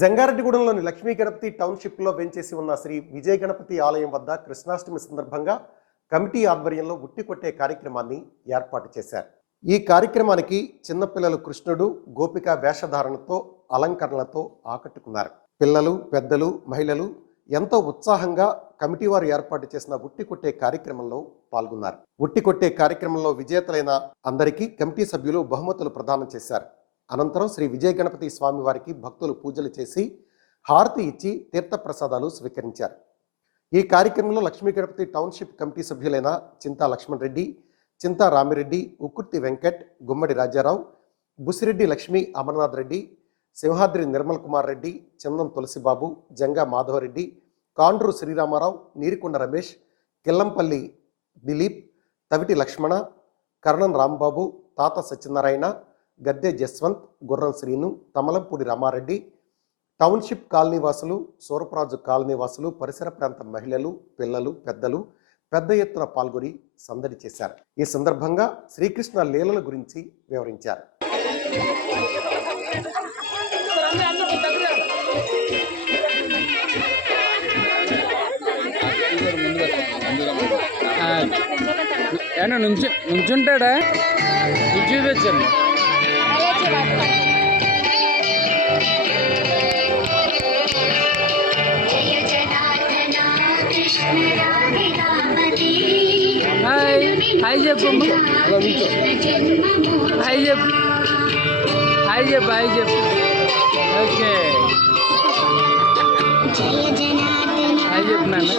జంగారెడ్డిగూడెంలోని లక్ష్మీ గణపతి టౌన్షిప్లో వెంచేసి ఉన్న శ్రీ విజయ గణపతి ఆలయం వద్ద కృష్ణాష్టమి సందర్భంగా కమిటీ ఆధ్వర్యంలో ఉట్టి కొట్టే కార్యక్రమాన్ని ఏర్పాటు చేశారు. ఈ కార్యక్రమానికి చిన్నపిల్లలు కృష్ణుడు గోపిక వేషధారణతో అలంకరణలతో ఆకట్టుకున్నారు. పిల్లలు, పెద్దలు, మహిళలు ఎంతో ఉత్సాహంగా కమిటీ వారు ఏర్పాటు చేసిన ఉట్టి కొట్టే కార్యక్రమంలో పాల్గొన్నారు. ఉట్టి కొట్టే కార్యక్రమంలో విజేతలైన అందరికీ కమిటీ సభ్యులు బహుమతులు ప్రదానం చేశారు. అనంతరం శ్రీ విజయ గణపతి స్వామి వారికి భక్తులు పూజలు చేసి హారతి ఇచ్చి తీర్థప్రసాదాలు స్వీకరించారు. ఈ కార్యక్రమంలో లక్ష్మీ గణపతి టౌన్షిప్ కమిటీ సభ్యులైన చింతా లక్ష్మణ్ రెడ్డి, చింతా రామిరెడ్డి, ఉక్కుర్తి వెంకట్, గుమ్మడి రాజారావు, బుసిరెడ్డి లక్ష్మీ అమర్నాథ్ రెడ్డి, సింహాద్రి నిర్మల్ కుమార్ రెడ్డి, చందం తులసిబాబు, జంగా మాధవరెడ్డి, కాండ్రు శ్రీరామారావు, నీరికొండ రమేష్, కిల్లంపల్లి దిలీప్, తవిటి లక్ష్మణ, కరణం రాంబాబు, తాత సత్యనారాయణ, గద్దె జస్వంత్, గుర్రం శ్రీను, తమలంపూడి రామారెడ్డి, టౌన్షిప్ కాలనీవాసులు, సూరపరాజు కాలనీవాసులు, పరిసర ప్రాంత మహిళలు, పిల్లలు, పెద్దలు పెద్ద ఎత్తున పాల్గొని సందడి చేశారు. ఈ సందర్భంగా శ్రీకృష్ణ లీలల గురించి వివరించారు. నుంచుంటాడా చూపించండి. హాయ్ చెప్పు, హాయ్ చెప్పు, హాయ్ చెప్పు, హాయ్ చెప్పు. ఓకే, హాయ్ చెప్పు నాన్న.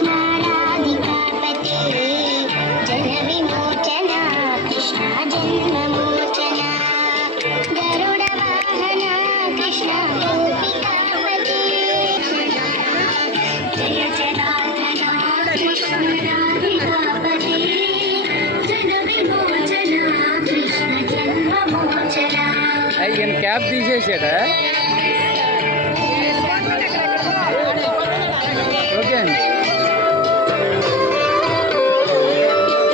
ఈయన క్యాప్ తీసేసాడా?